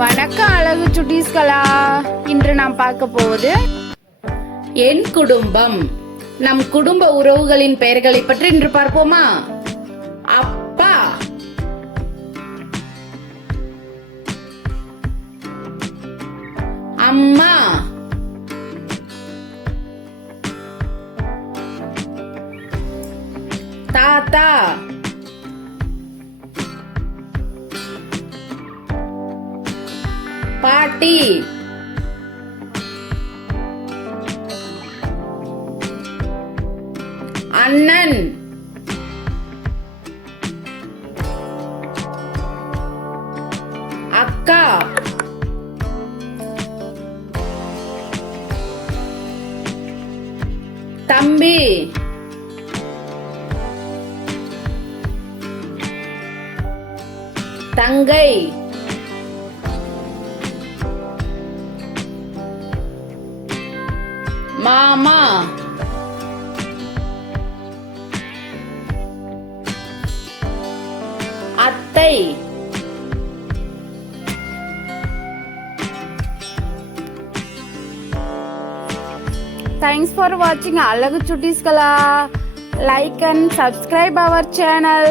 வணக்கம் அழகு சுட்டீஸ்களா. இன்று நாம் பார்க்க போவது என் குடும்பம். நம் குடும்ப உறவுகளின் பெயர்களை பற்றி இன்று பார்ப்போமா? அப்பா, அம்மா, தாத்தா, பாட்டி, அண்ணன், அக்கா, தம்பி, தங்கை, மாமா, அத்தை, thanks for watching அழகு சுட்டீஸ்களா. Like and subscribe our channel.